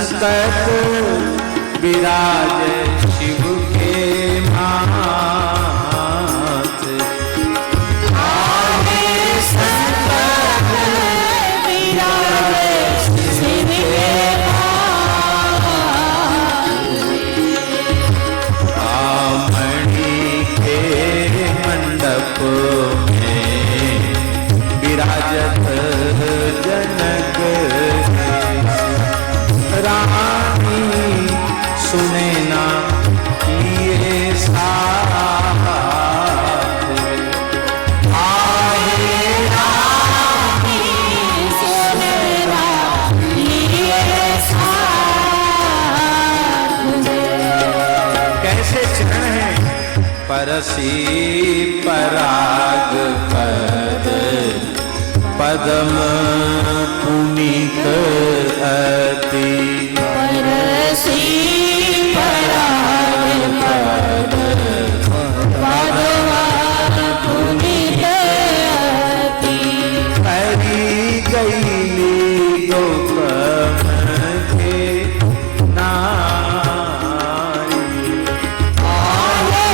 संकट विराजे शिव के माथ। आगे संकट विराजे शिव के माथ। आमणि के मंडप में विराजत जनक रानी सुने ना लिए साथ। आए रानी सुने ना लिए साथ। कैसे चरण है परसी पराग पद पदम पुनीत अति। परसी पराग पद पदम पुनीत अति। हरी गईली गौतम के नारी। आगे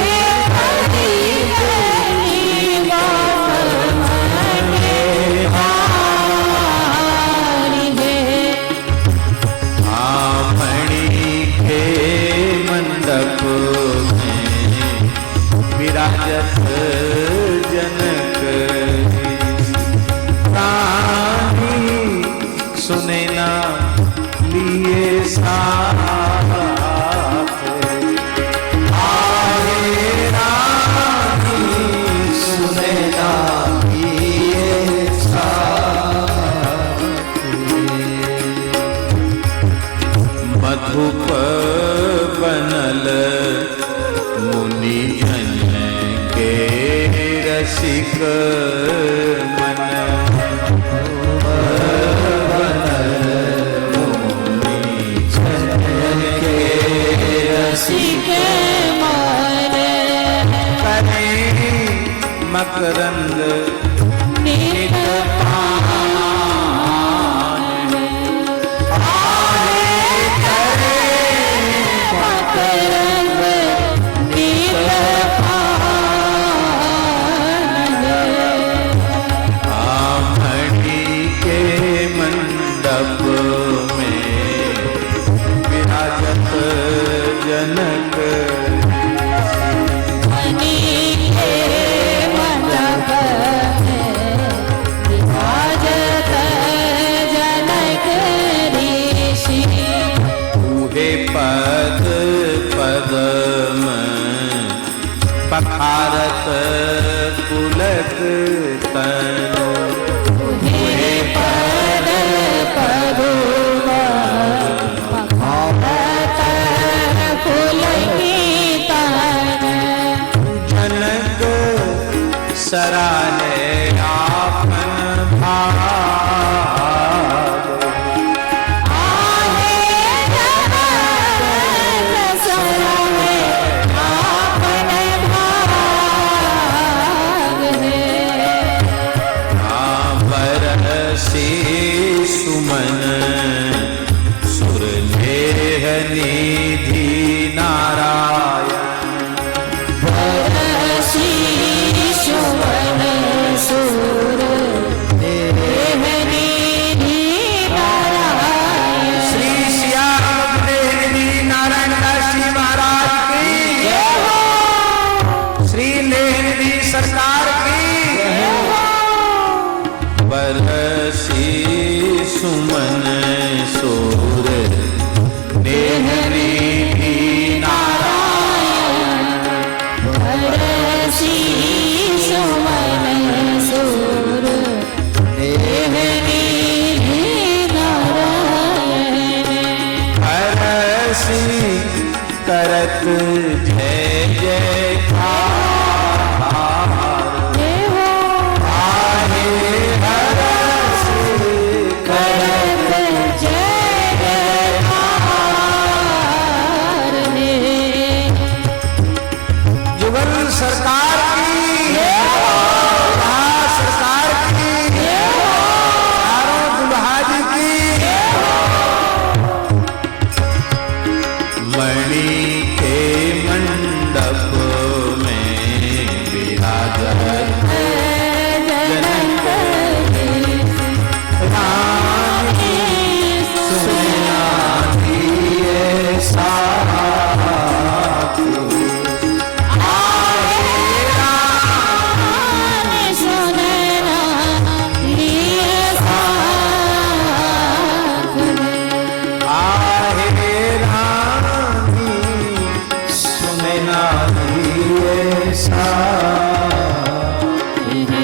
हरि गई गौतम के नारी है। आमणि के मंडप में विराजत जनक रानी सुने ना लिए साथ। आए रानी सुने ना लिए साथ। मधुप बनल मुनि जन के रसिक मन। रसिक मन करे मकरंद नित पान। आए करे मकरंद नित पान। आमणि के मंडप में विराजत जनक मणि के मंडप में विराजत जनक ऋषि। उहे पद पदम पखारत पुलक तनु। उहे पद पदुम पखारत पुलकितन। जनक सराहे आपन भाग। आहे जनक सराहे आपन भाग है। बरसी सुमन सुरलेह निधि नारायण। बरसी सुमन सुर देह निधि नारायण। श्री श्याम देवी नारायण दास जी महाराज की। श्री लेहरी सरकार की। बरसी सुमन सोर नेहरी नारायण। बरसी सुमन सुर देह निधि नारायण। हरसी करत जय जयकार। आहे हरसी करत जय जयकार ने। जुगल सरकार की। दुल्हा सरकार की। चारों दुल्हा जी की। साथ है।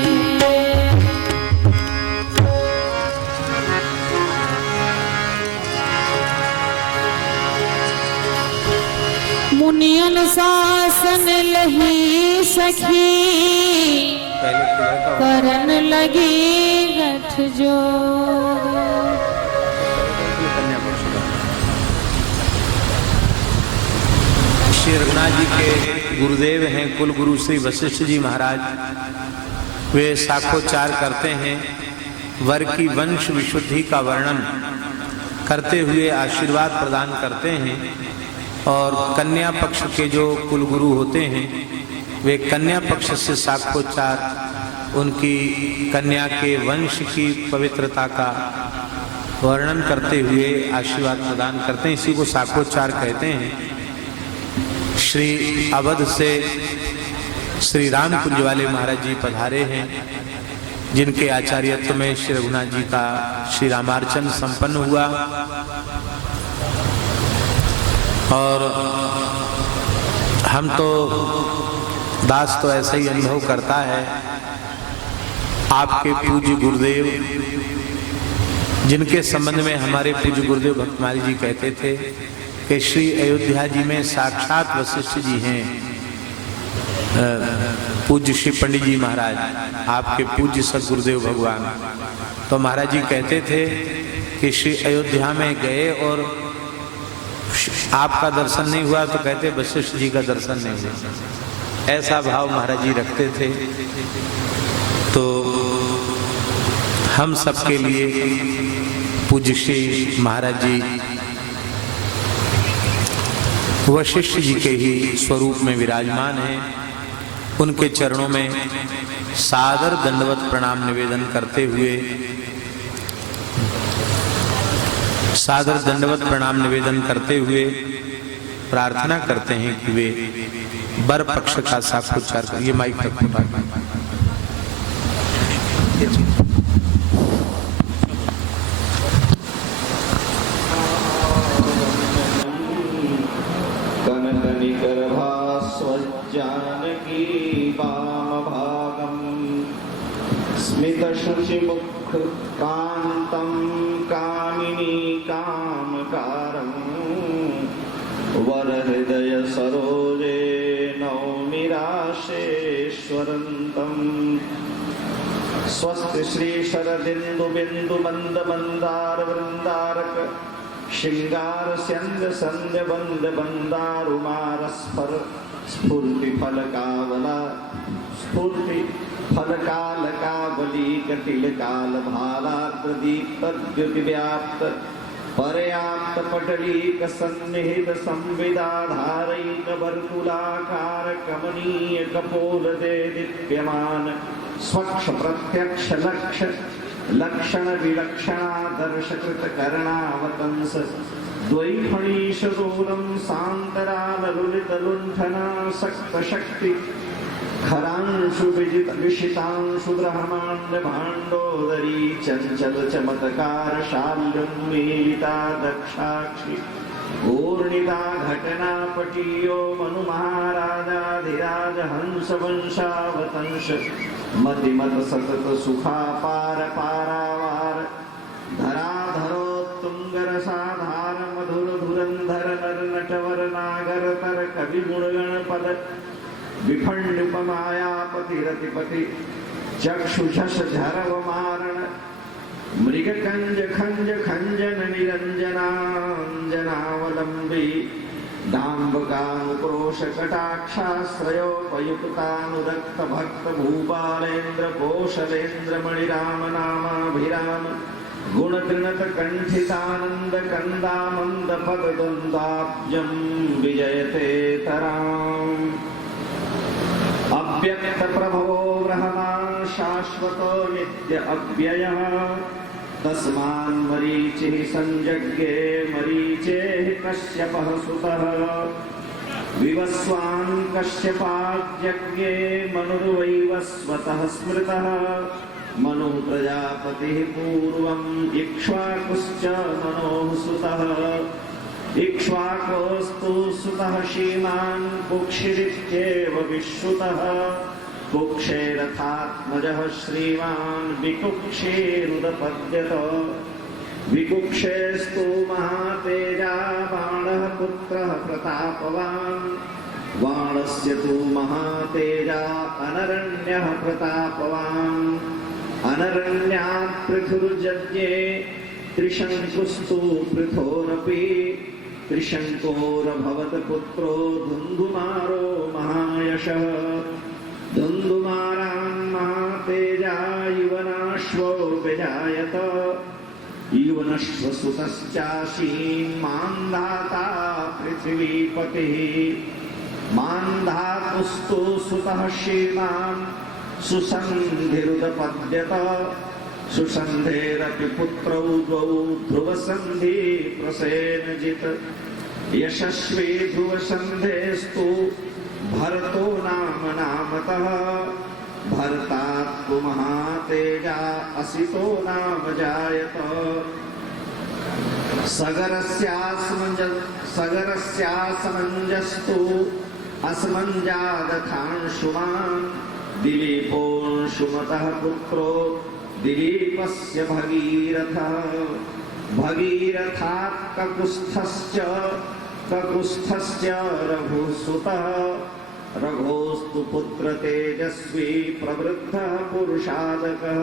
मुनियन शासन लही सखी करन लगी गठजोड़। श्री रघुनाथ जी के गुरुदेव हैं कुल गुरु श्री वशिष्ठ जी महाराज। वे साखोच्चार करते हैं, वर की वंश विशुद्धि का वर्णन करते हुए आशीर्वाद प्रदान करते हैं। और कन्या पक्ष के जो कुल गुरु होते हैं वे कन्या पक्ष से साखोच्चार उनकी कन्या के वंश की पवित्रता का वर्णन करते हुए आशीर्वाद प्रदान करते हैं। इसी को साखोच्चार कहते हैं। श्री अवध से श्री राम कुंज वाले महाराज जी पधारे हैं, जिनके आचार्यत्व में श्री रघुनाथ जी का श्री रामार्चन संपन्न हुआ। और हम तो दास तो ऐसा ही अनुभव करता है, आपके पूज्य गुरुदेव जिनके संबंध में हमारे पूज्य गुरुदेव भक्तमाली जी कहते थे कि श्री अयोध्या जी में साक्षात वशिष्ठ जी हैं। पूज्य श्री पंडित जी महाराज आपके पूज्य सदगुरुदेव भगवान, तो महाराज जी कहते थे कि श्री अयोध्या में गए और आपका दर्शन नहीं हुआ तो कहते वशिष्ठ जी का दर्शन नहीं हुआ। ऐसा भाव महाराज जी रखते थे। तो हम सबके लिए पूज्य श्री महाराज जी वशिष्ठ जी के ही स्वरूप में विराजमान हैं। उनके चरणों में सादर दंडवत प्रणाम निवेदन करते हुए प्रार्थना करते हैं कि वे वर पक्ष का साक्षात्कार करें। ये माइक तक जानकी वाम भागम स्मित शुचि मुख कांतम कामिनी कामकारं वर हृदय सरोजे नौमि राशेश्वरंतम। स्वस्ति श्री शरदिंदु बिंदु मंद मंदार वृंदारक श्रृंगार स्यंद संध्य बंद बंदारुमार स्फर स्फूर्ति फलकालकावली कटिल काल भालाद्रदीप्त द्युति व्याप्त पर्याप्त पटलीक सन्निहित संविदाधारयिक वर्तुलाकार कमनीय कपोल दे दीप्यमान स्वच्छ प्रत्यक्ष लक्षण विलक्षणादर्शकृत कर्णावतंस द्वैफणीशूरं सान्तराललितलुण्ठना सक्तशक्ति खरांशु विशितांशु ब्रह्मांड भाण्डोदरी चंचल चमत्कार शाल्युन्मीलिता दक्षाक्षी ऊर्णिता घटनापटीयो मनु महाराजाधिराज हंस वंशावतंश मतिमत सतत सुखापार पारावार धराधरो तुंगरसाधार मधुर धुरंधर नर नटवर नागर तर कवि गुणगण पद विफंडुपमायापति रतिपति चक्षुषस झरव मारण मृग कंज खंज खंजन निरंजनांजनावलंबी दाम्बकानुक्रोश कटाक्षाश्रयोपयुक्तानुरक्त भक्त भूपालेन्द्र कौशलेन्द्र मणिराम नामाभिराम गुण तृणत कंठितानंद कंदामंद पद द्वंद्वाब्जं विजयते तराम। अव्यक्त प्रभवो ब्रह्मा शाश्वतो नित्य अव्ययः तस्मान् मरीचिः संजज्ञे मरीचेः कश्यपः सुतः विवस्वान् कश्यपाज्ञे मनुर्वैवस्वतः स्मृतः मनु प्रजापतिः पूर्वम् इक्ष्वाकुश्च मनोः सुतः इक्ष्वाकोस्तु सुत स्वतः श्रीमान् कुक्षिरित्येव विश्रुतः कुक्षेरथात्मजः श्रीमान् विकुक्षेरुदपद्यत विकुक्षेस्तु महातेजा बाणः पुत्रः प्रतापवान् बाणस्य तु महातेजा अनरण्यः प्रतापवान् अनरण्यात् पृथुर्जज्ञे त्रिशङ्कुस्तु पृथोरपि त्रिशङ्कोरभवत् पुत्रो धुन्धुमारो महायशः धुन्धुमारान् महातेजा युवनाश्वो व्यजायत युवनश्वसुतश्चाशीन् मान्धाता पृथिवीपतिः मान्धातुस्तु सुतः श्रीमान् सुसन्धिरुदपद्यत सुसन्धेरपि पुत्रौ द्वौ ध्रुवसन्धि प्रसेनजित् यशस्वी ध्रुवसन्धेस्तु भरतो नाम नामतः भरतात्तु महातेजा असितो नाम जायत सगरस्यासमञ्जस्तु अस्मञ्जादथांशुमान् दिलीपोऽंशुमतः पुत्रो दिलीपस्य भगीरथः भगीरथात् ककुस्थस्य रघुसुतः रघोस्तु पुत्र तेजस्वी प्रवृद्धः पुरुषादकः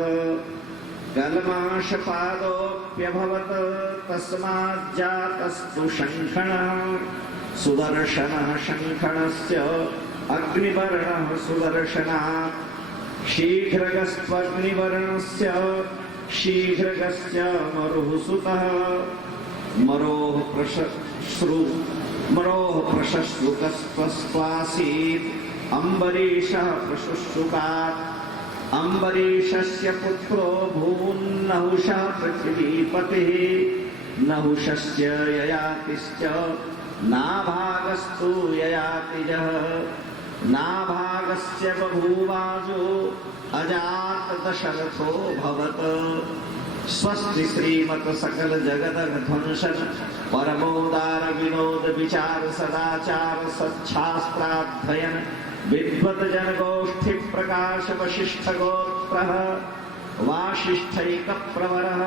कल्माशपादोऽप्यभवत् तस्माज्जातस्तु शङ्खणः सुदर्शनः शङ्खणस्य अग्निवर्णः सुदर्शनात् शीघ्रगस्त्वग्निवर्णस्य शीघ्रगस्य मरुः सुतः मरोः प्रशश्रुकस्त्वस्त्वासीत् अम्बरीषः प्रशुश्रुकात् अम्बरीषस्य पुत्रो भून्नहुषः पृथिवीपतिः नहुषस्य ययातिश्च नाभागस्तु ययातिजः नाभागस्य बभूवाजो अजात दशरथो भवत् स्वस्ति श्रीमत सकल जगदघ ध्वंसन परमोदार विनोद विचार सदाचार सच्छास्त्राध्ययन विद्वत जन गोष्ठी प्रकाश वशिष्ठ गोत्रः वासिष्ठैक प्रवरः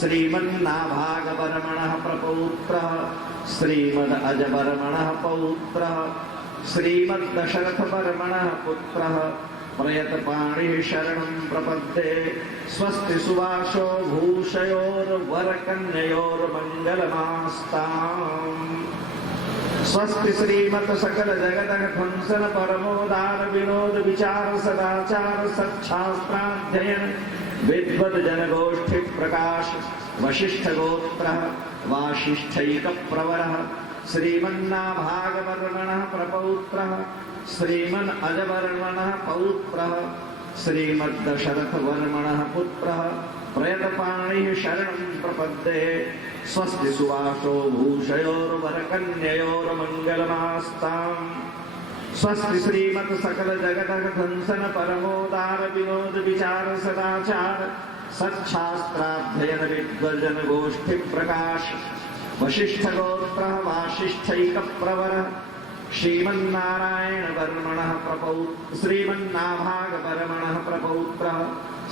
श्रीमन्नाभागवर्मणः प्रपौत्रः श्रीमद अजवर्मणः पौत्रः श्रीमद्दशरथवर्मणः पुत्रः प्रयतपाणिः शरणं प्रपद्ये स्वस्ति सुवासो भूषयोर्वरकन्ययोर्मङ्गलमास्ताम् स्वस्ति श्रीमत सकल जगदघ ध्वंसन परमोदार विनोद विचार सदाचार सच्छास्त्राध्ययन विद्वत जन गोष्ठी प्रकाश वशिष्ठ गोत्रः वासिष्ठैक प्रवरः श्रीमन्नाभागवर्मणः प्रपौत्रः श्रीमन् अजवर्मणः पौत्रः श्रीमद्दशरथवर्मणः पुत्रः प्रयतपाणिः शरणं प्रपद्ये स्वस्ति सुवासो भूषयोर्वरकन्ययोर्मङ्गलमास्ताम् स्वस्ति श्रीमत् सकल जगदघ ध्वंसन परमोदार विनोद विचार सदाचार सच्छास्त्राध्ययन विद्वजन गोष्ठी प्रकाश वशिष्ठ गोत्रः वासिष्ठैक प्रवरः श्रीमन्नारायणवर्मणः प्रपौत्रः श्रीमन्नाभागवर्मणः प्रपौत्रः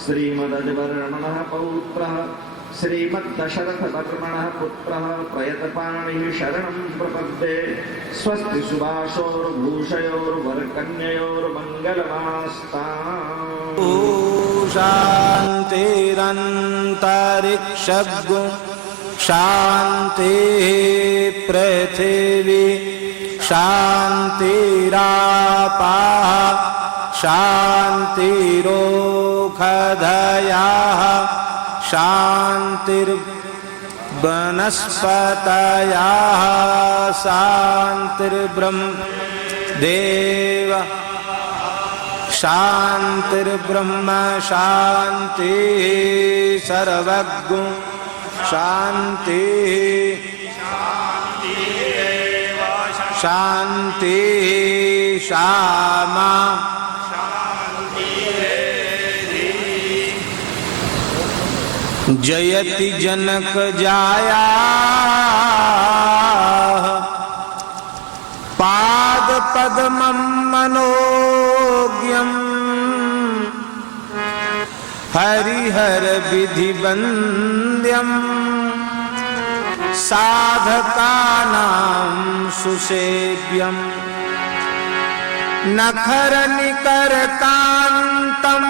श्रीमदजवर्मणः पौत्रः श्रीमद्दशरथवर्मणः पुत्रः प्रयतपाणिः शरणं प्रपद्ये स्वस्ति सुभाषोर्भूषयोर्वरकन्ययोर्मङ्गलमास्ताम् शान्तिरन्तरिक्षगु शान्तिः पृथिवी शान्तिरापाः शान्तिरोषधयः शान्तिर्वनस्पतयः शान्तिर्ब्रह्म देव शान्तिर्ब्रह्म शान्ति सर्वज्ञ शान्ति शान्ति श्यामा जयति जनक जाया पद्मं मनोज्ञं हरिहर विधि वन्द्यं साधकानां सुसेव्यं नखरनिकरकान्तं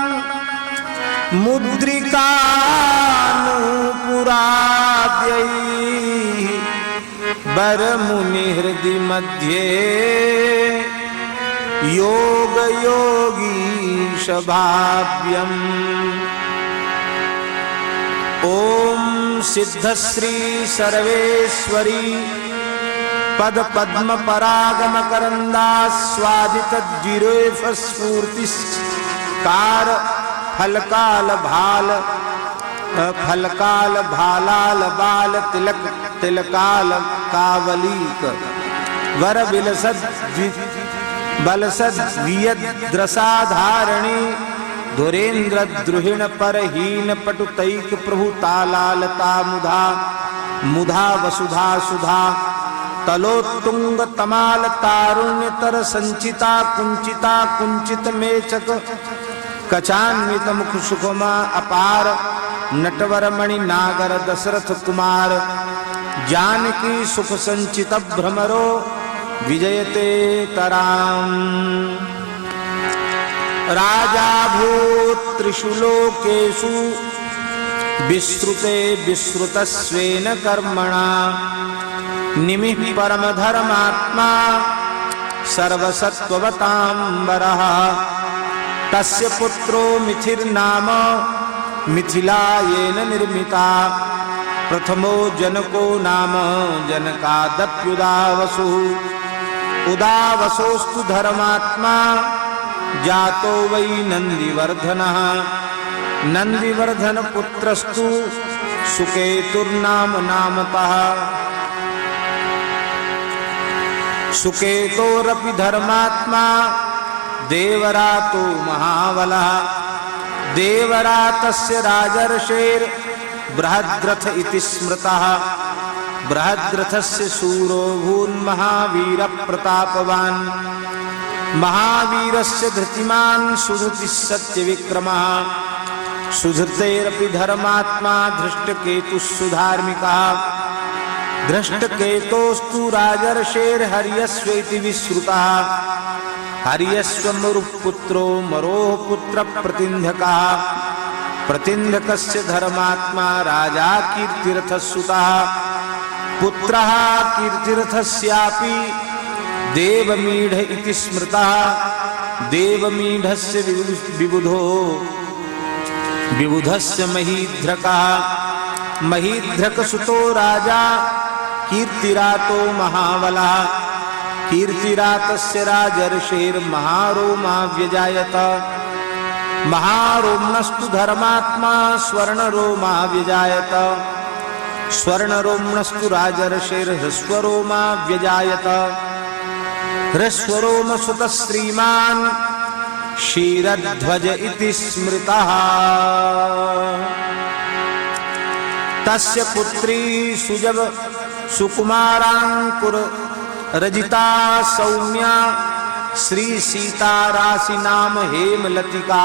मुद्रिकानुपुराद्यैः वरमुनिहृदि मध्ये योगयोगीशभाव्यम्। ओम सिद्धश्री सर्वेश्वरी पद पद्म परागम करंदास्वादित जिरेफ स्फूर्तिकार फलकाल भाल फलकाल भालाल बाल तिलक तिलकाल कावलीक वर विलसद बलसद वियद्रसाधारणी धुरेन्द्र द्रुहिण परहीन पटुतैक प्रभु तालालता मुधा मुधा वसुधा सुधा तलोत्तुंग तमाल तारुण्यतर संचिता कुंचित मेचक कचान्वित मुख सुखमा अपार नटवर मणि नागर दशरथ कुमार जानकी सुख संचित भ्रमरो विजयते तराम। राजा भूत त्रिषु लोकेषु विश्रुते विश्रुतस्वेन कर्मणा निमिः परम धर्मात्मा सर्वसत्त्ववतांबरः तस्य पुत्रो मिथिर्नाम मिथिलायेन निर्मिता प्रथमो जनको नाम जनकादप्युदावसुः उदावसोस्तु धर्मात्मा जातो वै नंदिवर्धनः नंदिवर्धन पुत्रस्तु सुकेतुर्नाम नामतः सुकेतोरपि धर्मात्मा देवरातो महाबलः देवरातस्य राजर्षेर् बृहद्रथ इति स्मृतः बृहद्रथस्य शूरो भून्महावीर प्रतापवान् महावीरस्य धृतिमान् सुधृतिः सत्यविक्रमः सुधृतेरपि धर्मात्मा धृष्टकेतुः सुधार्मिकः धृष्टकेतोस्तु राजर्षेर्हर्यश्वेति विश्रुतः हर्यश्वमरुः पुत्रो मरोः पुत्र प्रतिन्धकः प्रतिन्धकस्य धर्मात्मा राजा कीर्तिरथः सुतः पुत्रः कीर्तिरथस्यापि देवमीढ इति स्मृतः देवमीढस्य विबुधो विबुधस्य महीध्रकः महीध्रकसुतो राजा कीर्तिरातो महाबलः कीर्तिरातस्य राजर्षेर्महारोमा व्यजायत महारोम्णस्तु धर्मात्मा स्वर्णरोमा व्यजायत स्वर्णरोम्णस्तु राजर्षेर्हृस्वरोमा व्यजायत हृस्वरोम सुत श्रीमान क्षीरध्वज इति स्मृतः तस्य पुत्री सुजव सुकुमारांकुर रजिता सौम्या श्री सीता राशि नाम हेमलतिका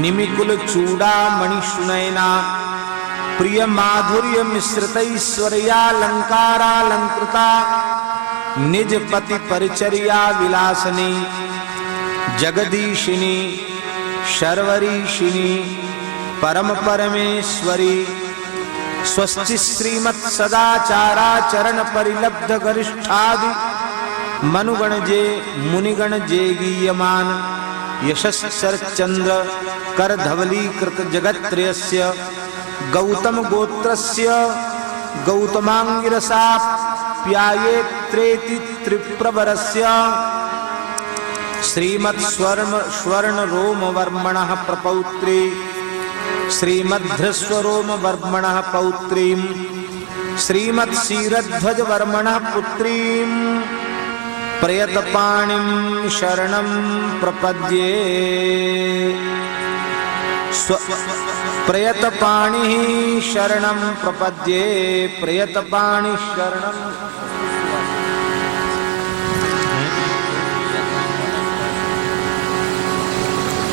निमिकुल चूड़ा मणिशुनयना प्रिय माधुर्य मिश्रितैश्वर्यालंकारालंकृता निज पति परिचर्या विलासनी जगदीशिनी शर्वरीशिनी परम परमेश्वरी स्वस्ति श्रीमत् सदाचाराचरण परिलब्ध गरिष्ठादि मनुगण जे मुनिगण जे गीयमान यशस्सर चंद्र कर धवलीकृत जगत्त्रयस्य गौतम गोत्रस्य गौतमांगिरसा प्यायेत्रेति त्रिप्रवरस्य श्रीमत् स्वर्ण रोम वर्मणः प्रपौत्री श्रीमद्ध्रस्वरोम वर्मणः पौत्रीं श्रीमत् क्षीरध्वज वर्मणः पुत्रीं प्रयतपाणिं शरणं प्रपद्ये प्रयतपाणिः शरणं प्रपद्ये प्रयतपाणिः शरणं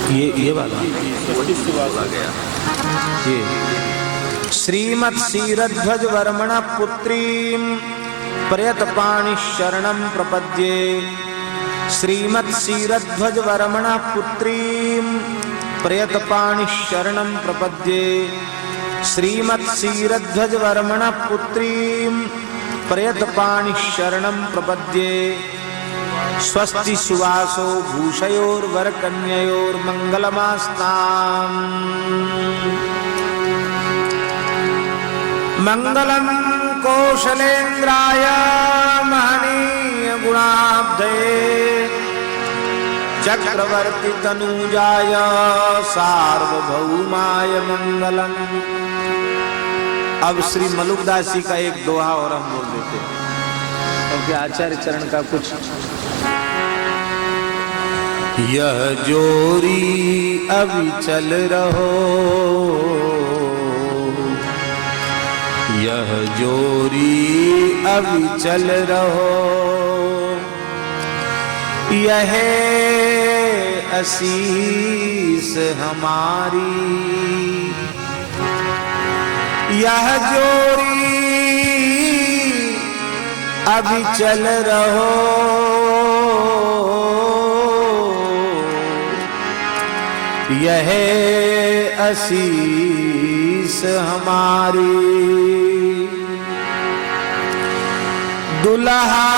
ये बात ये श्रीमत् क्षीरध्वज वर्मण पुत्रीं प्रयतपाणि शरणं प्रपद्ये। श्रीमत् क्षीरध्वज वर्मण पुत्रीं प्रयतपाणि शरणं प्रपद्ये। श्रीमत् क्षीरध्वज वर्मण पुत्रीं प्रयतपाणि शरणं प्रपद्ये। स्वस्ति सुवासो भूषयोर्वरकन्ययोर्मङ्गलमास्ताम्। मङ्गलं कौशलेन्द्राय महनीय गुणाब्धये चक्रवर्ती तनूजाय सार्वभौमाय मंगलम। अब श्री मलुकदास जी का एक दोहा और हम बोल देते हैं, क्योंकि आचार्य चरण का कुछ। यह जोरी अविचल रहो, यह जोरी अविचल रहो, यह असीस हमारी। यह जोरी अविचल रहो, यह असीस हमारी। दुल्हा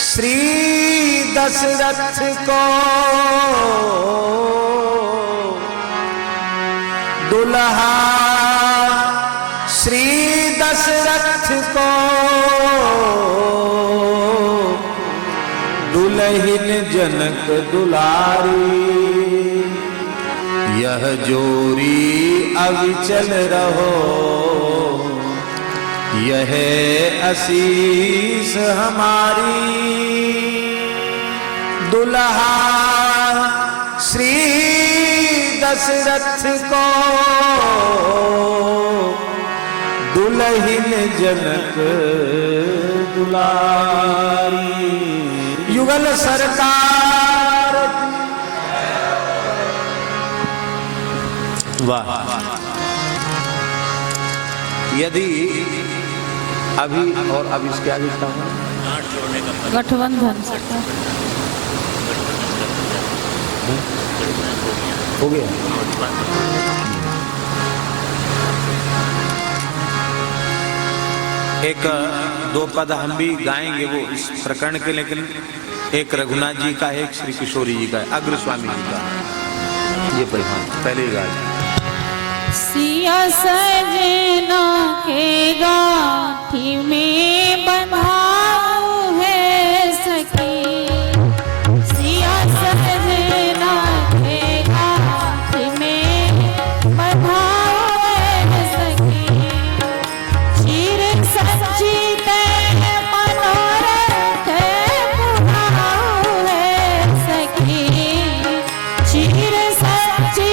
श्री दशरथ को, दुल्हा श्री दशरथ को, दुल्हिन जनक दुलारी। यह जोरी अविचल रहो, यह असीस हमारी। दुल्हा श्री दशरथ को, दुल्हिन जनक दुलारी। युगल सरकार। वाह। यदि अभी और अब इसके आगे क्या होगा? गठबंधन हो गया। एक दो पद हम भी गाएंगे वो इस प्रकरण के, लेकिन एक रघुनाथ जी का है, एक श्री किशोरी जी का है, अग्र स्वामी जी का। ये पहले ही गाए। सिया सजना के गाठी में बंधाओ है सखी। सिया सजना के गाठी में बंधाओ है सखी। चीर सच्ची ते मनोरथ पुराओ है सखी। चीर सच्ची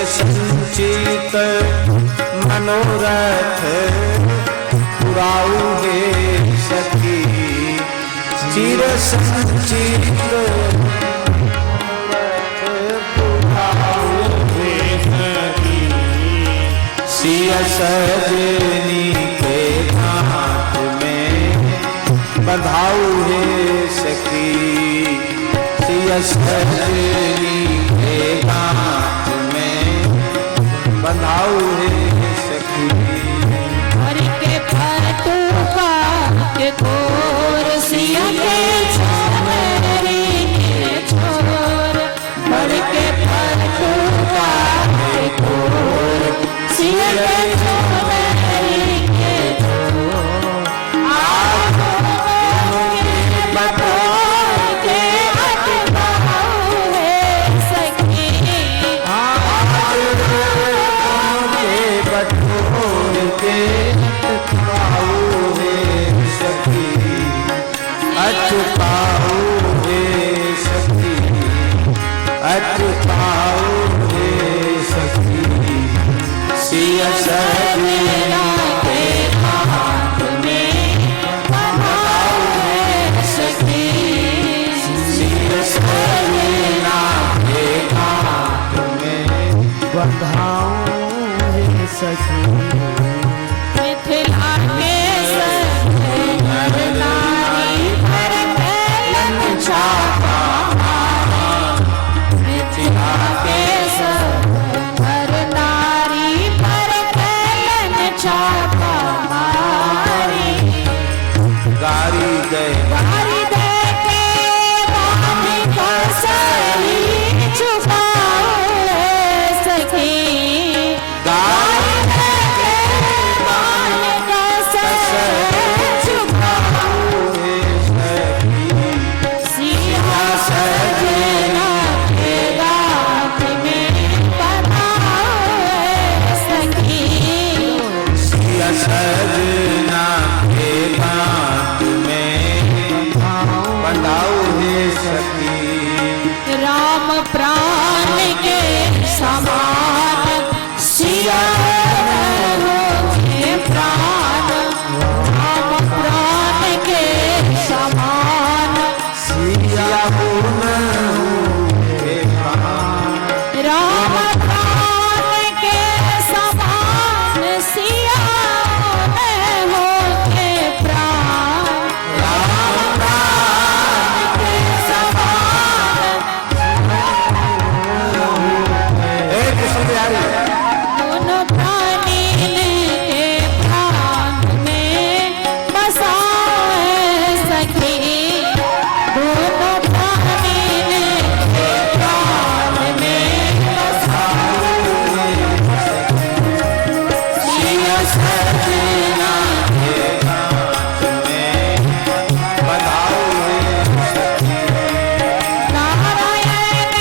संचित मनोरथ पुराऊ है सखी। चिर संचित पुराऊ है सखी। सिया सजनी के हाथ में बंधाऊ है सखी। सिया सजनी के हाथ बंधाऊ है सखी। हर के फटुका के कोर सिया के छोरी के छोर। हर के फटुका के कोर सिया के छोरी के छोर। आँखों के बटोर के अटकाऊ है सखी। बंधाऊं हे सखी मिथिला के सब नर नारी पर कैलन छापा मिथिला के सब नर नारी पर कैलन छापा गारी गए गारी दे के रानी को सही छुपाओ सखी गारी दे के रानी को सही छुपाओ सिया सजना के रात में बताओ सखी सिया सजना के बात में बंधाओ हे सखी राम प्राण के समान सिया होके प्राण राम प्राण के समान सिया पूर्ण हे राम प्राण के समान सिया होके प्राण राम प्राण के समान एक सुंदरी दोनों प्राणी के प्राण में बसाए सखी दोनों प्राणी के प्राण में बसाए सिया सजना बंधाओ नारायण ने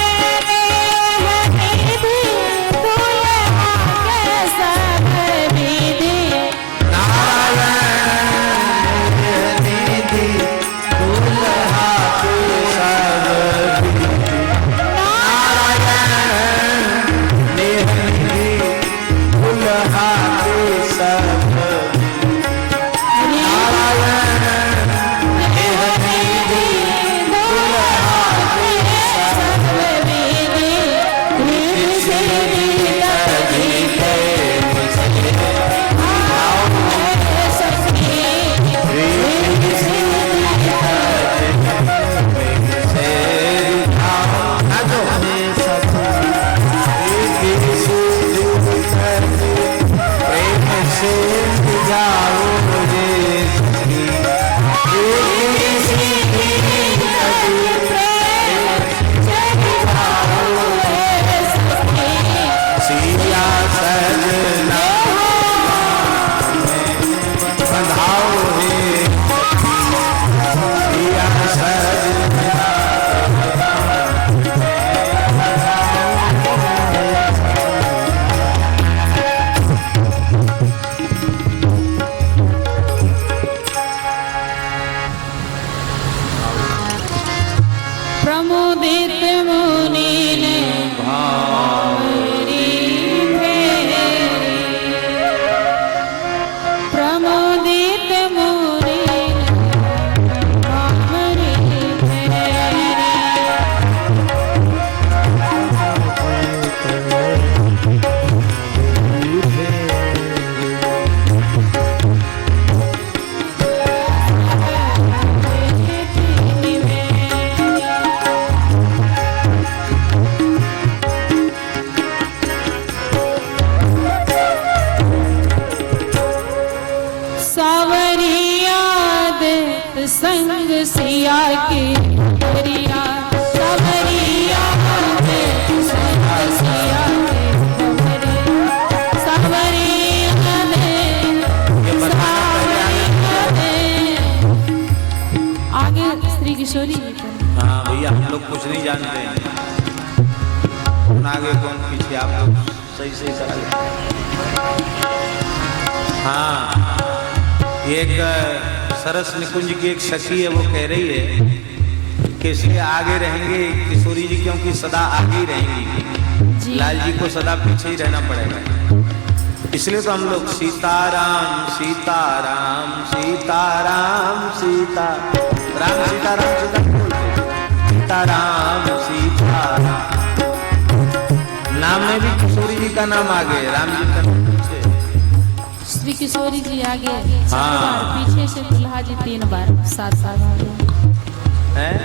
विधि दुल्हा के सब विधि प्रमोदित मुनि ने भावरी फेरी प्रमोदित मुनि ने भावरी फेरी सावरियाद संग सिया की परिया सावरियाद संग सिया की परिया सावरियाद आगे श्री किशोरी जी पर हाँ भैया हम लोग कुछ नहीं जानते हैं कौन आगे कौन पीछे आप लोग सही सही करा हाँ एक सरस निकुंज की एक सखी है वो कह रही है कि इसलिए आगे रहेंगे किशोरी जी क्योंकि सदा आगे ही रहेंगी लाल जी को सदा पीछे ही रहना पड़ेगा इसलिए तो हम लोग सीताराम सीताराम सीताराम सीता राम सीताराम सीताराम सीताराम सीताराम नाम में भी किशोरी जी का नाम आगे, राम जी का नाम पीछे। श्री किशोरी जी आगे हाँ। 4 बार, पीछे से दुल्हा जी 3 बार, 7 बार हैं?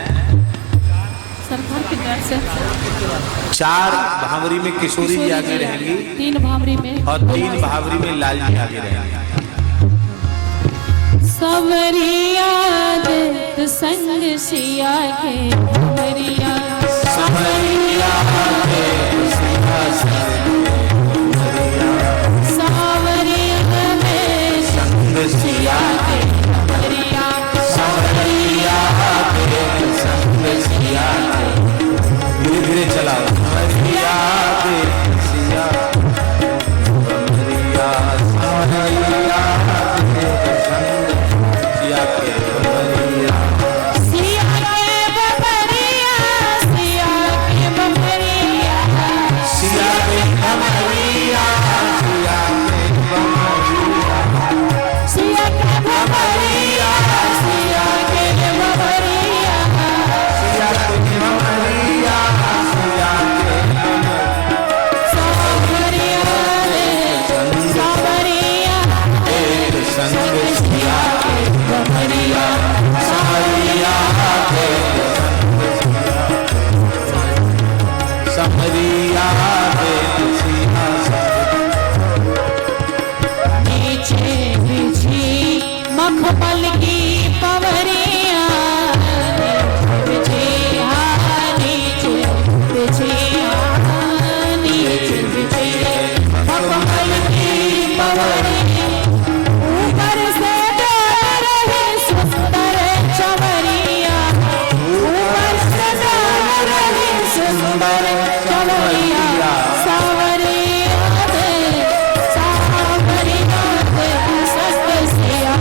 सरकार की तरफ से 4 भावरी में किशोरी जी आगे रहेंगी 3 भावरी में और 3 भावरी में लाल जी आगे रहेंगे। सवरिया देत संग सिया के सवरिया समरिया के सिंहासन सावरिया में संग सिया के सवरिया समरिया के संग सिया धीरे धीरे चलाओ। समरिया के सिया समरिया समरिया के संग सिया के समरिया सिया के बबरिया सिया के बबरिया सिया के समरिया सिया के समरिया सिया के बबरिया सिया के बबरिया सिया के समरिया सिया के सावरिया रे सावरिया एक संग सिया के बबरिया समरिया के समरिया के सिया नीचे बिछी मखमल की पवरिया नीचे नीचे बिछी नीचे बिछी मखमल की पवरिया ऊपर से डाल रहे सुंदर चवरिया ऊपर से डाल रहे सुंदर चवरिया सावरिया दे सावरिया दे सस्त सिया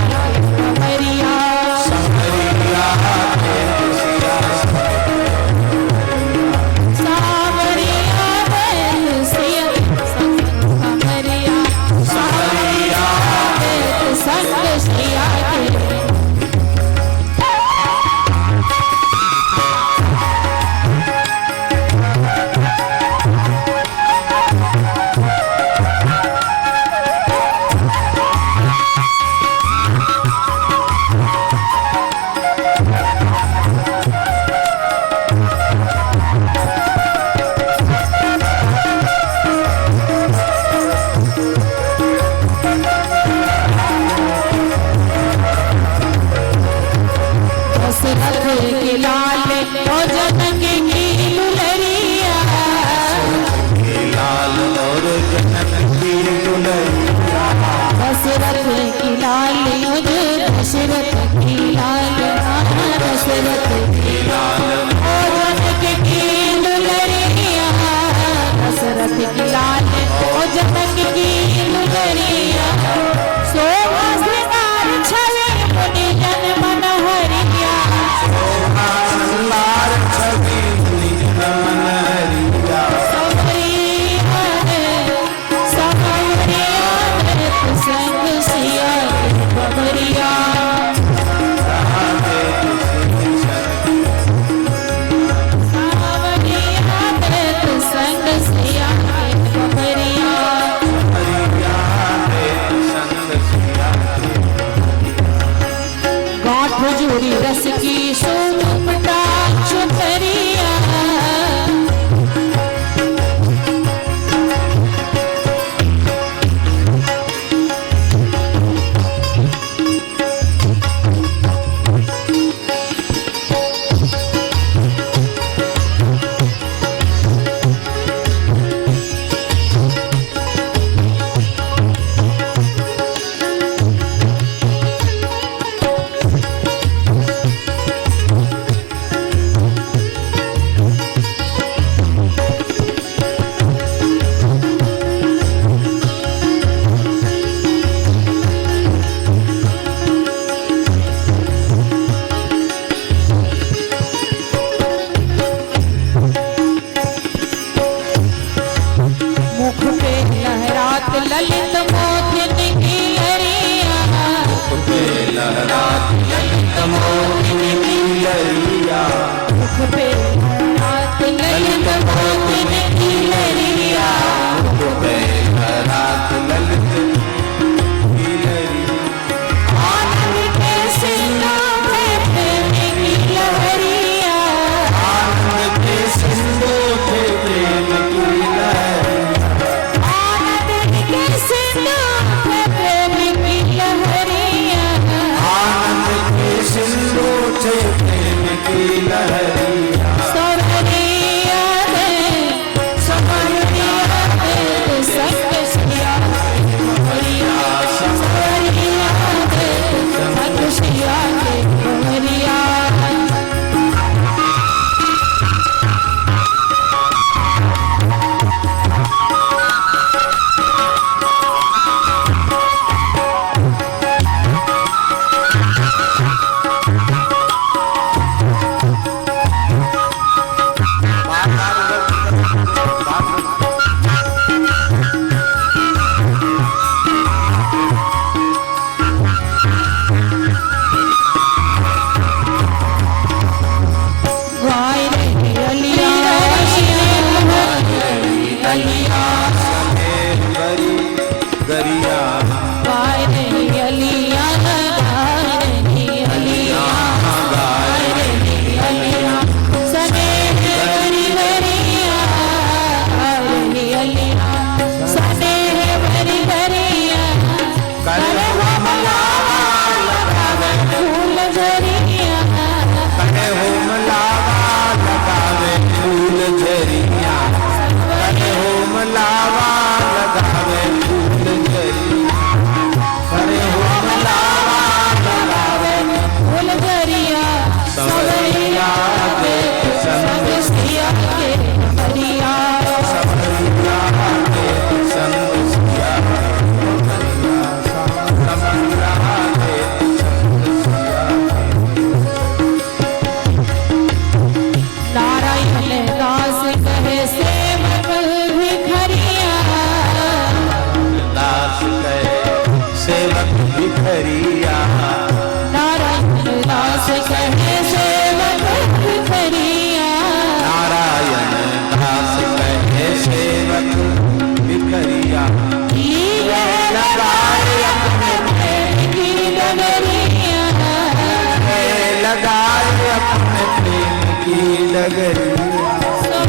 डगरिया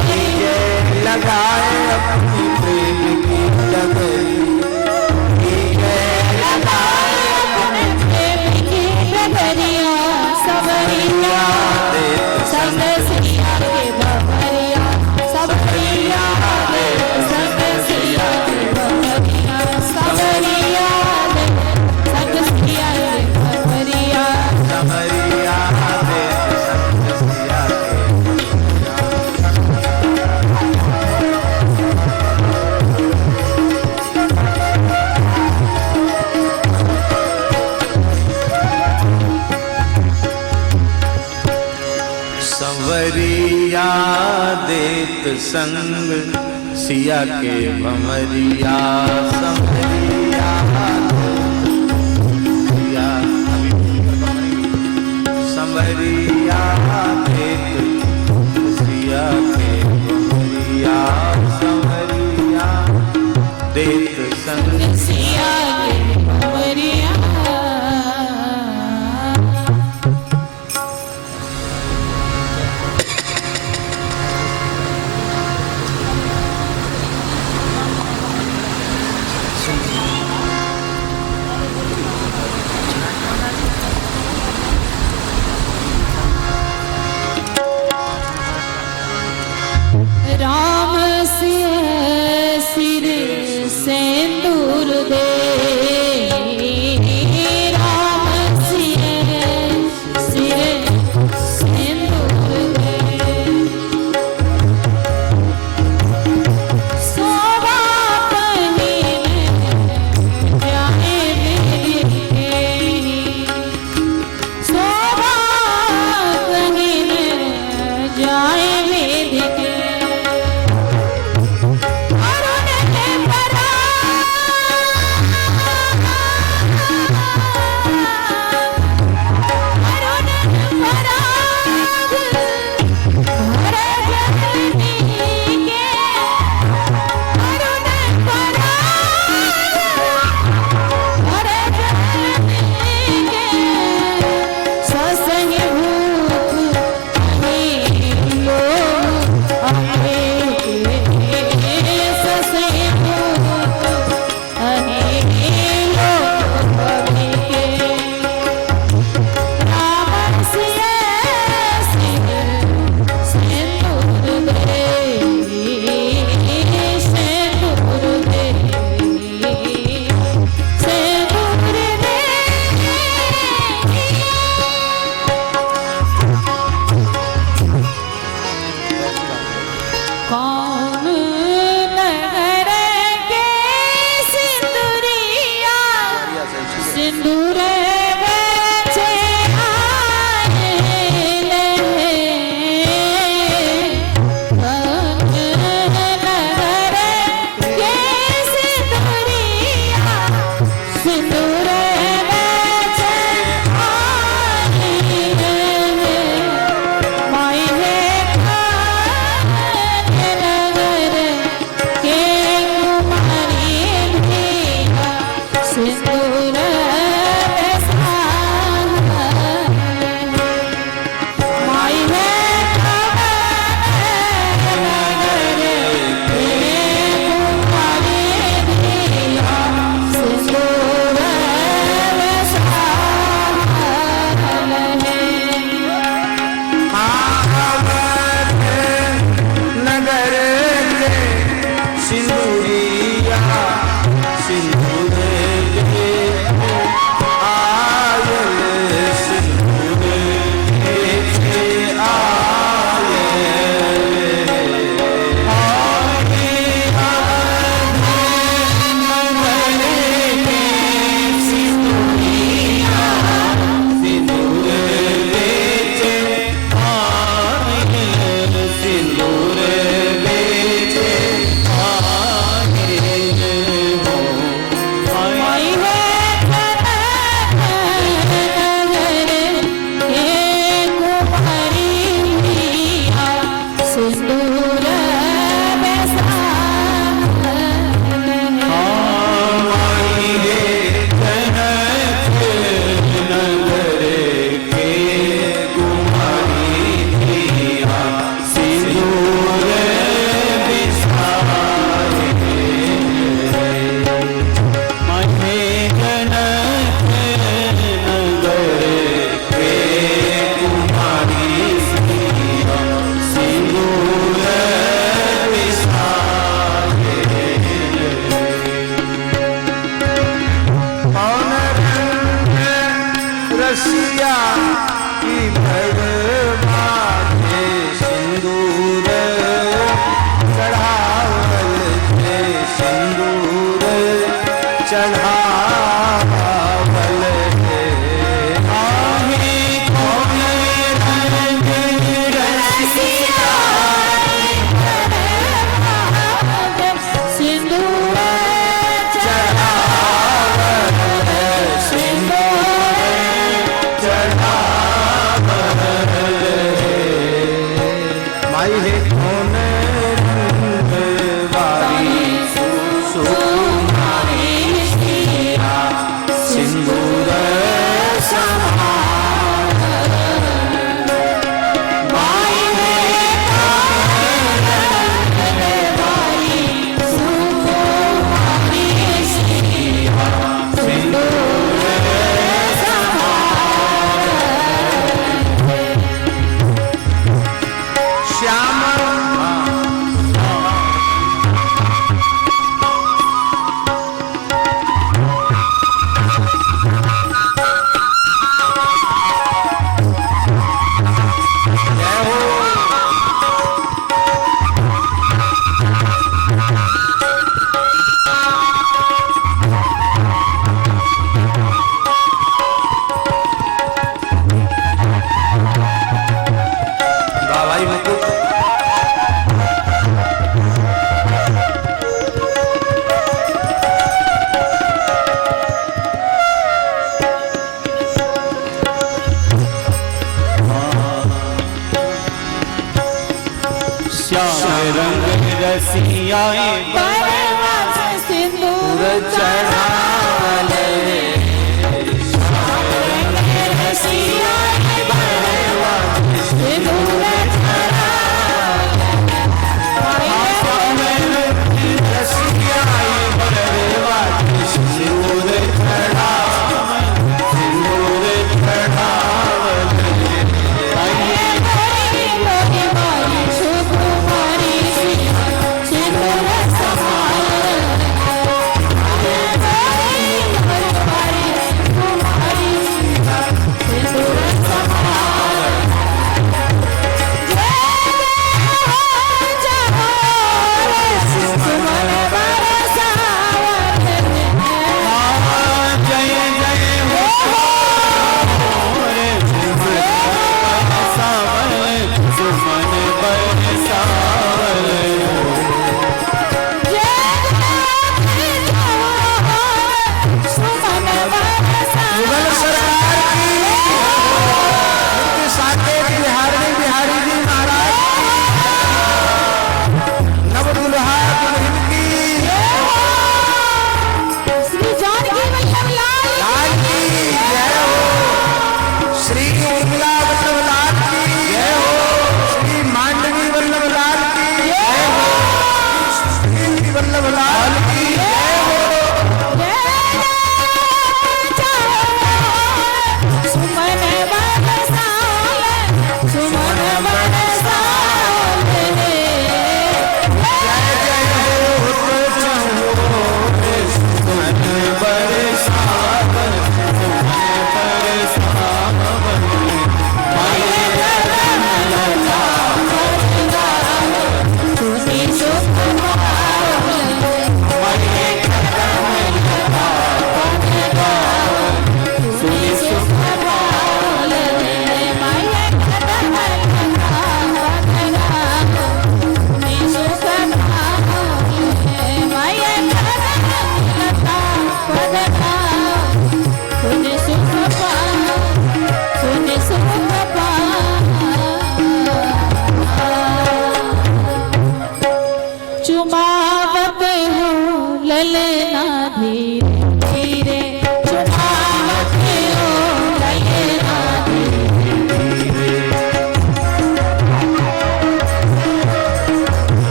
कीजे लगाए अपनी प्रेम की डगरिया कीजे लगाए अपने प्रेम की डगरिया सबरिया संग सिया के बबरिया सबरिया संग सिया के बबरिया सबरिया संग सिया के बबरिया समरिया दे संग सिया के संवरिया देत संग सिया के भमरिया संवरिया सिया संवरिया देत सिया के भमरिया संवरिया देत संग सिया के बबरिया राम से सिर सिंदूर दे राम से सिर सिंदूर दे सोवा पनी में जाए मेरी सोवा पनी में जाए मेरी ससंग भूख रसियाए परवास सिंदूर चढ़ा ले रसियाए परवास सिंदूर चढ़ा रसियाए परवास सिंदूर चढ़ा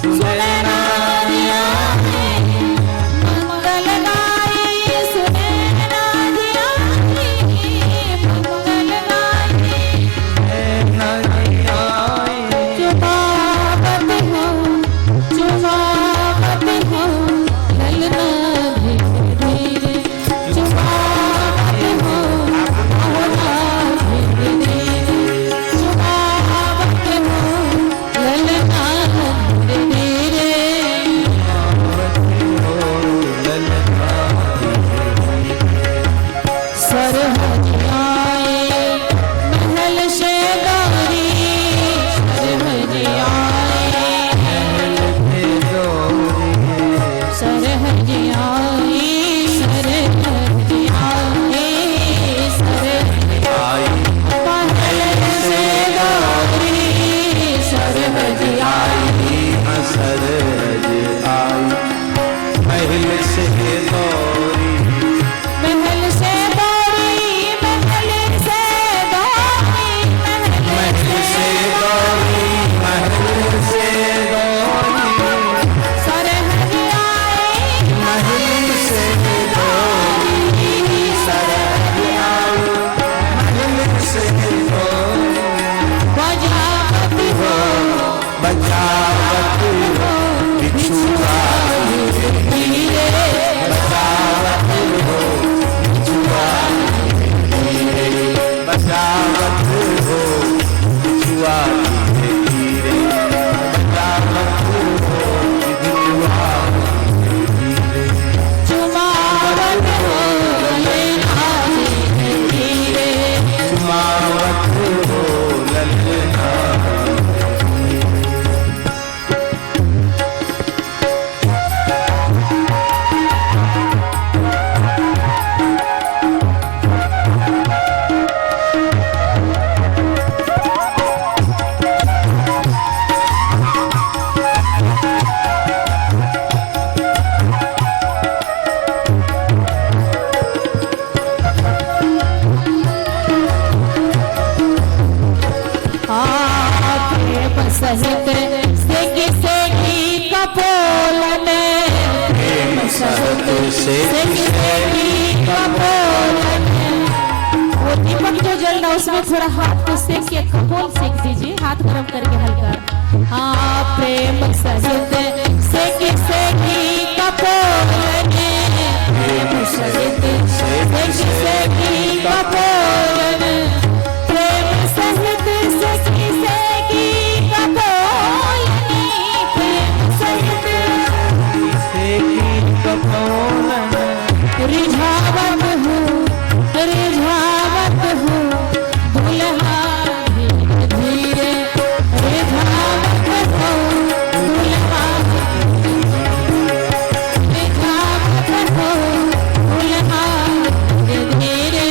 सुने नारिया मंगल गाई सुने नारिया मंगल गाई चुमावत हो ललना धीरे धीरे चुमावत हो मोहना धीरे धीरे चुमावत हो ललना धीरे सरहजियाए महल से गौरी सरहजियाए सहित सेकी सेकी कपोलन सहित सेकी सेकी कपोलन वो दीपक जो जल रहा उसमें थोड़ा हाथ को सेक के कपोल सेक दीजिए हाथ गरम करके हल्का हाँ प्रेम सहित सेकी सेकी कपोलन प्रेम सहित सेकी सेकी कपोलन प्रेम सहित सेकी सेकी रिझावत हो दुल्हा धीरे धीरे रिझावत हो दुल्हा रिझावत हो दुल्हा धीरे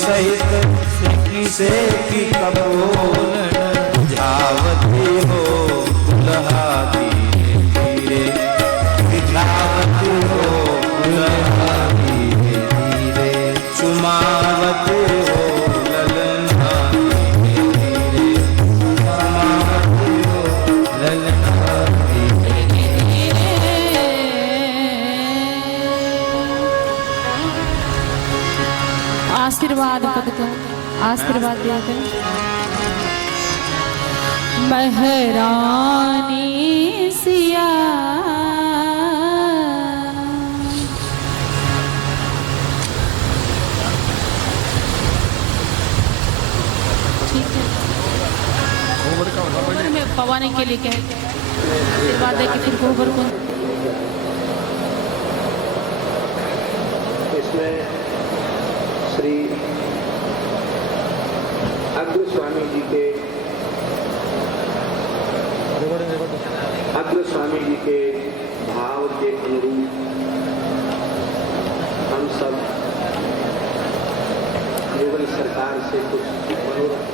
सहित सेकी सेकी कपोलन जावती हो दुल्हा धीरे धीरे जावती हो दुल्हा धीरे धीरे चुमावत हो ललना धीरे धीरे चुमावत हो ललना धीरे आशीर्वाद आशीर्वाद दिया करें महारानी सिया पवाने के लिए कहते हैं, आशीर्वाद दे कि फिर गोबर को इसमें श्री अग्र स्वामी जी के भाव के अनुरूप हम सब केवल सरकार से कुछ मनोरथ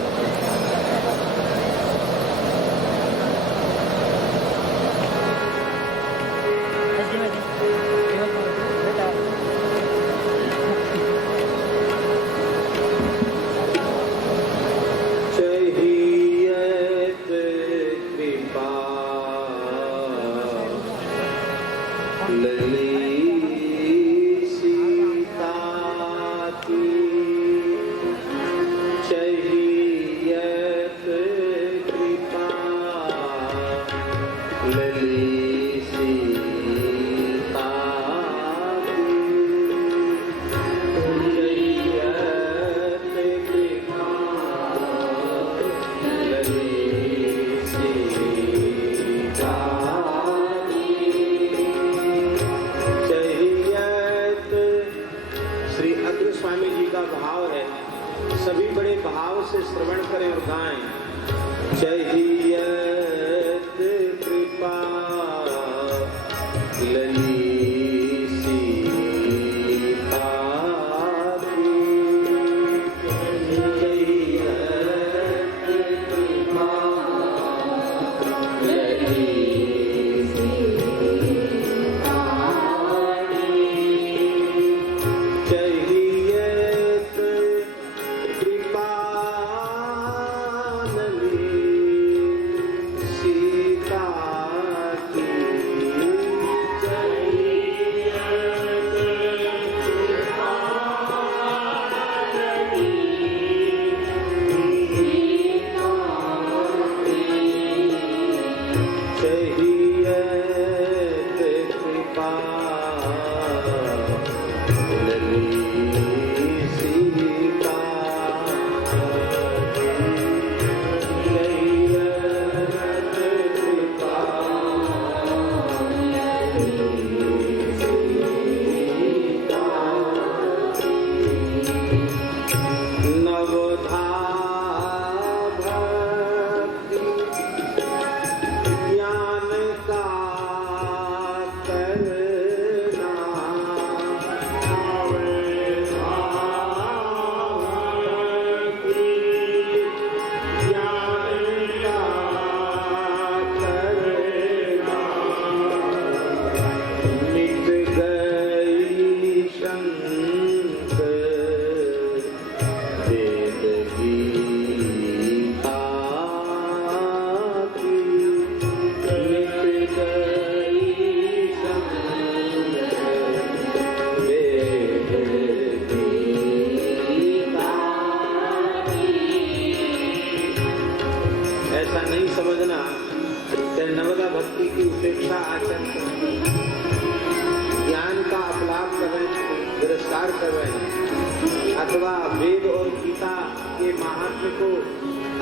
अथवा वेद और गीता के महात्म्य को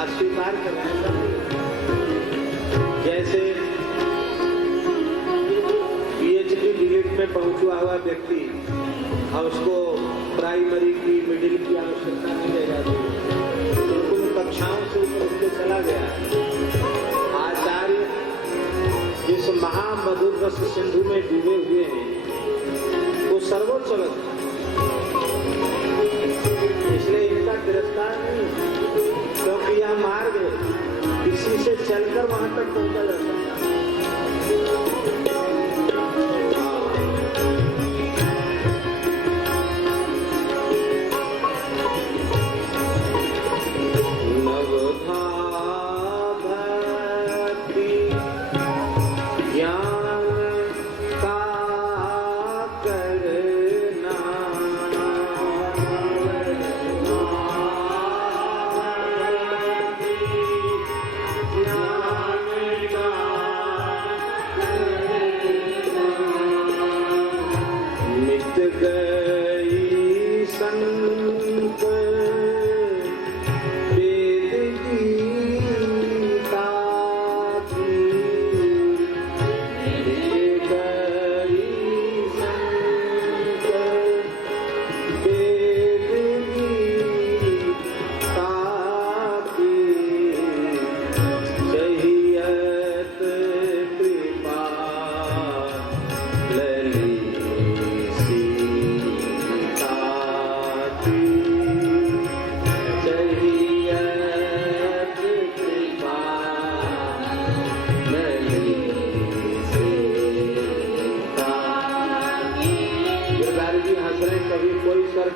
अस्वीकार करना। जैसे पीएचडी डिलीट में पहुंचा हुआ व्यक्ति और उसको प्राइमरी की मिडिल की आवश्यकता नहीं रह जाती, तो उन कक्षाओं से ऊपर उसके चला गया। आचार्य जिस महामधुर रस सिंधु में डूबे हुए हैं वो सर्वोच्च लगता, इसलिए इनका तिरस्कार नहीं, क्योंकि यह मार्ग किसी से चलकर वहां तक पहुंचा जाता है। Yeah.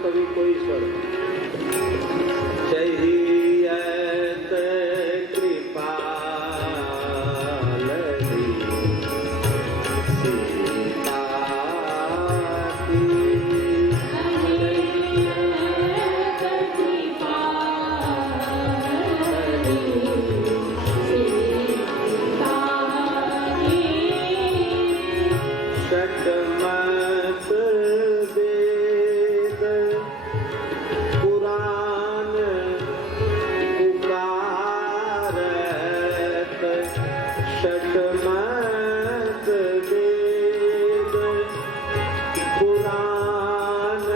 कभी कोई स्वर चाहियत कृपा सीता शतमत वेद पुराण पुकारत शतमत वेद पुराण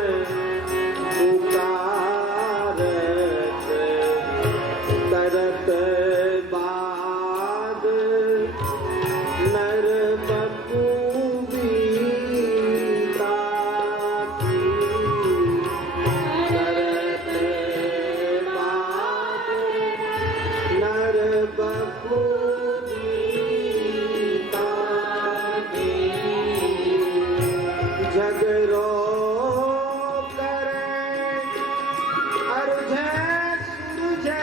पुकारत करत बाद नर बपू झगड़ो करे अर्झे सुरझे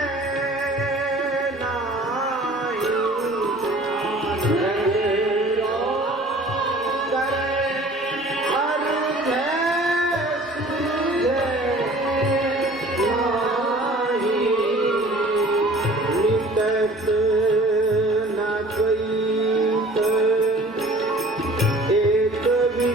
नाही झगड़ो करे अर्झे सुरझे नाही निकट न द्वैत एक भी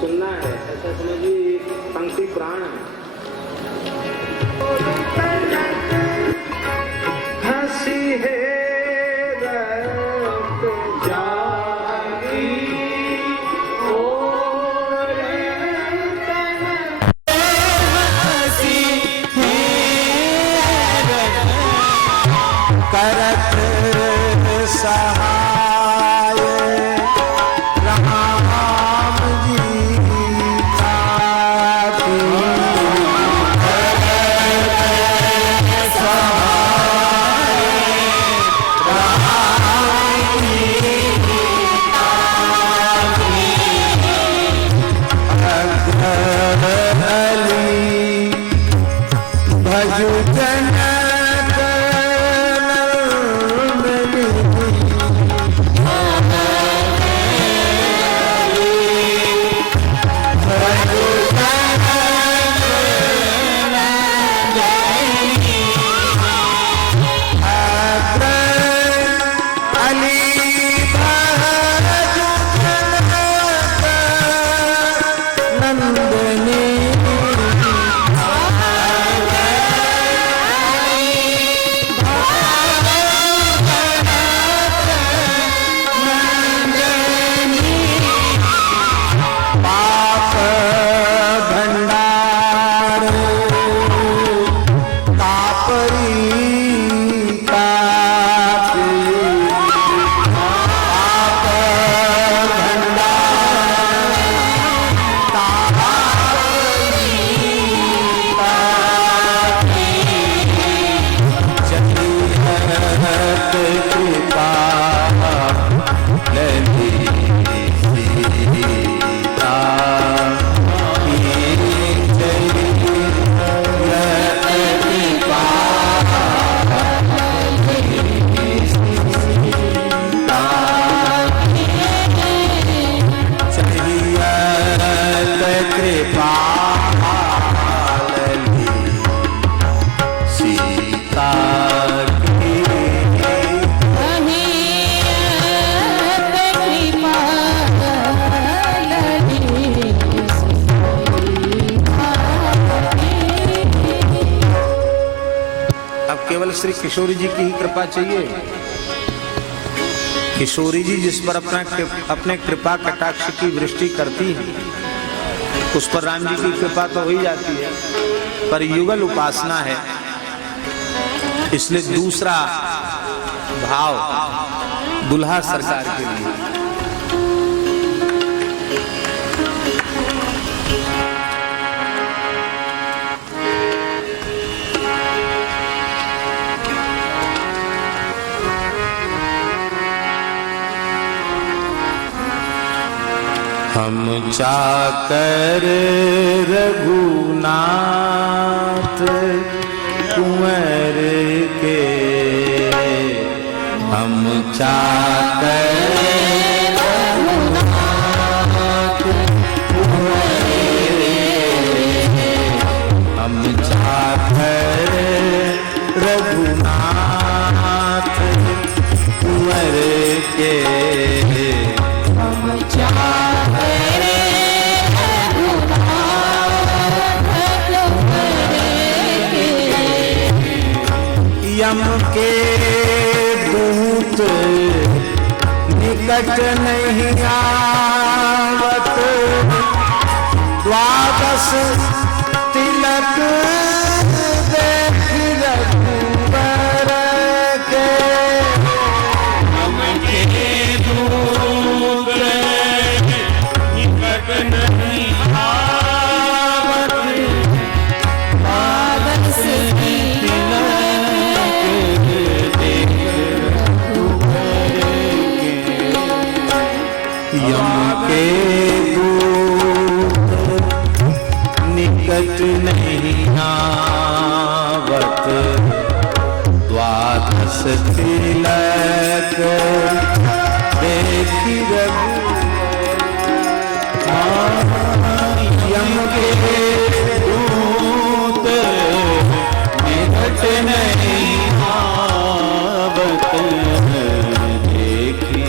सुनना है, ऐसा समझिए पंक्ति प्राण है। हंसी है करत सहाय राम जी का सहाय केवल श्री किशोरी जी की ही कृपा चाहिए? किशोरी जी जिस पर अपने कृपा कटाक्ष की वृष्टि करती है, उस पर राम जी की कृपा तो हो ही जाती है, पर युगल उपासना है, इसलिए दूसरा भाव दुल्हा सरकार के लिए। हम चाकर रघुनाथ कुंवर के, हम चाकर रघुनाथ कुंवर के, हम चाकर रघुनाथ कुंवर के, हम यम के दूत निकट नहीं आवत, द्वादश तिलक देख रघुबर के, यम के दूत निकट नहीं आवत, द्वादश निकट नहीं आवत, द्वादश तिलक देखी यम के दूत निकट नहीं आवत, देखी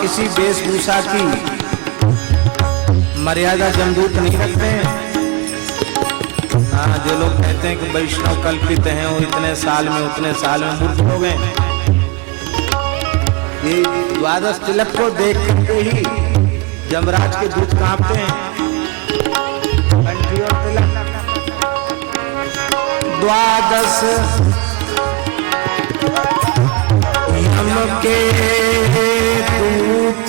किसी वेशभूषा की मर्यादा जमदूत नहीं रखते हैं। हाँ, जो लोग कहते हैं कि वैष्णव कल्पित हैं और इतने साल में उतने साल में मूर्ख हो गए, ये द्वादश तिलक को देख करके ही यमराज के दूत कांपते हैं। कंठी और तिलक, द्वादश यम के दूत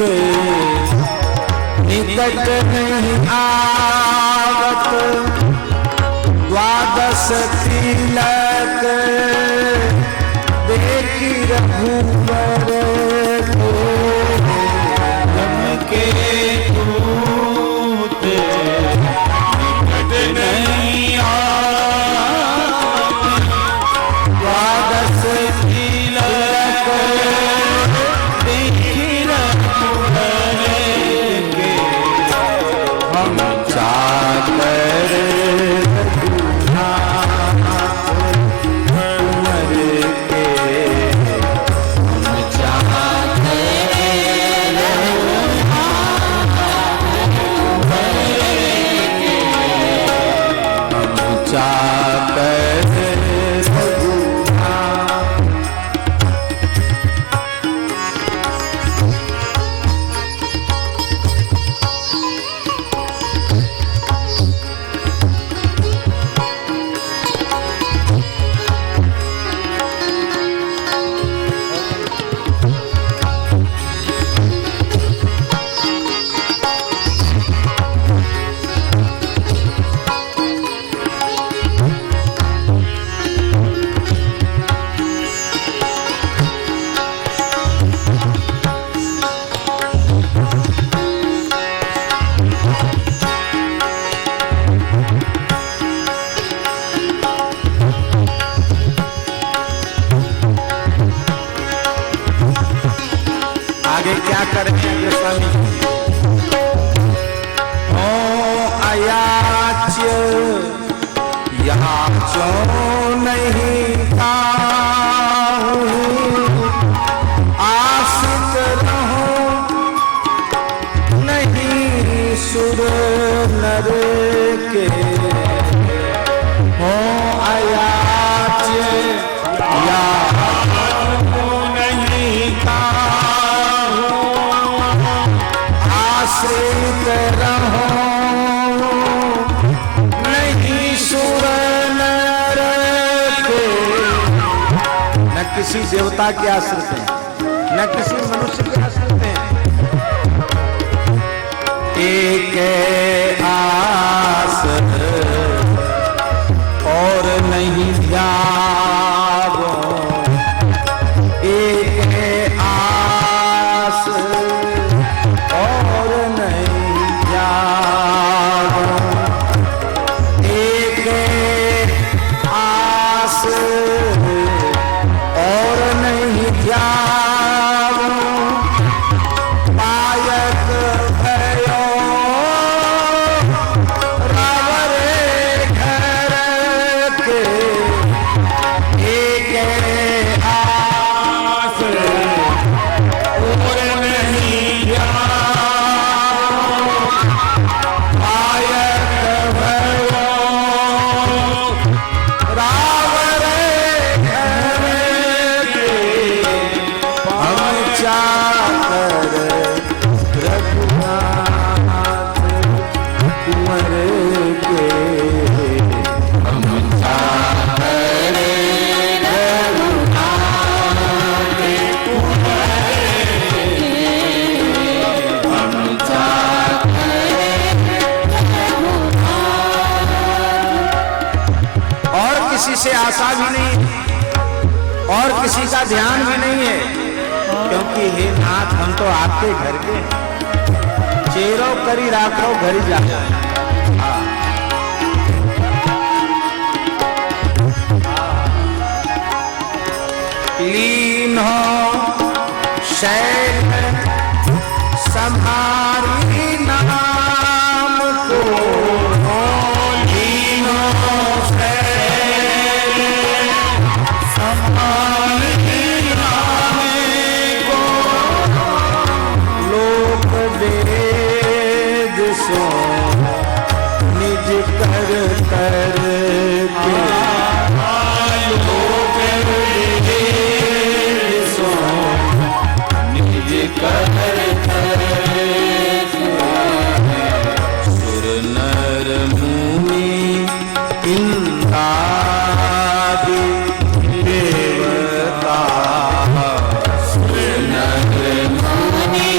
निकट नहीं आवत, द्वादश तिलक देखी रघुबर को, यम के दूत निकट नहीं आवत, द्वादश तिलक देखी रघुबर के, हम चाकर रघुनाथ कुंवर के, हम चाकर रघुनाथ कुंवर के, हम चाकर आगे क्या करेंगे स्वामी? ओ अयाच्य याचो नहीं ताहू, आशित रहो सुर नर के हो अयाच्य या नहीं काहू आश्रित रहो नहीं सुर नर के। न किसी देवता के आश्रित हैं न किसी मनुष्य के आश्रित हैं। एक आस और नहीं जागो एक आस और नहीं जागो एक आस और नहीं जागो पायक भयो रावरे घर के एक आस और नहीं जागो पायक भयो रावरे घर के हम चाकर रघुनाथ कुंवर के हम चाकर रघुनाथ कुंवर हम चाकर। और किसी से आशा भी नहीं और किसी का ध्यान भी नहीं है, क्योंकि हे नाथ हम तो आपके घर के चेरो करी राखो घरी जा। लीन हो शैल संहारी नाम को लीन हो शैल संहारी नाम को लोक वेद सो निज कर कर के लोक वेद सो निज कर कर सुर नर मुनि इंद्रादि देवता सुर नर मुनि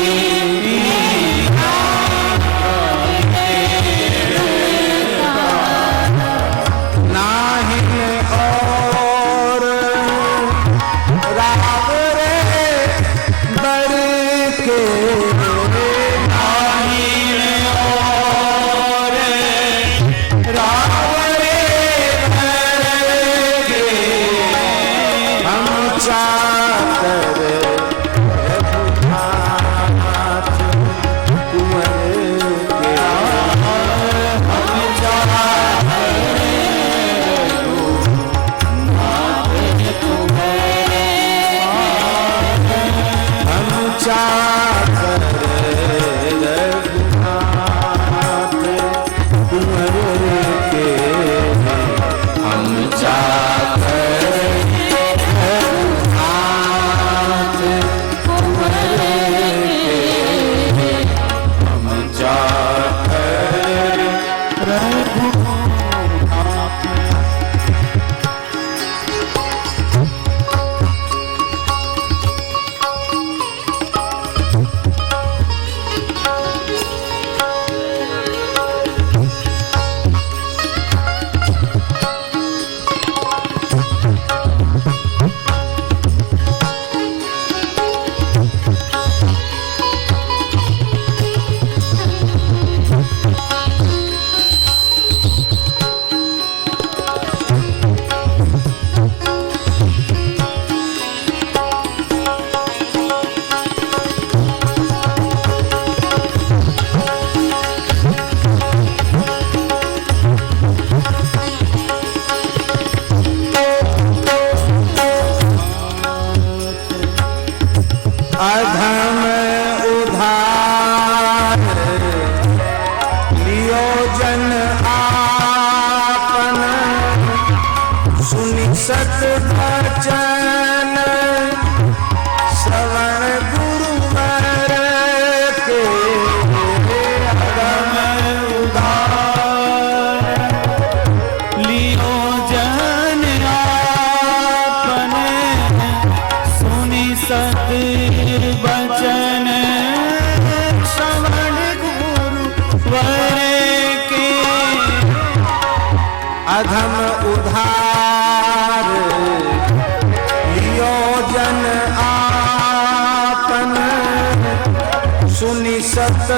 सत वचन श्रवण गुरुवर के अगम उधार लियो जन आपने सुनी सत वचन श्रवण गुरुवर के अधम उधार लियो जन आपन सुनि सत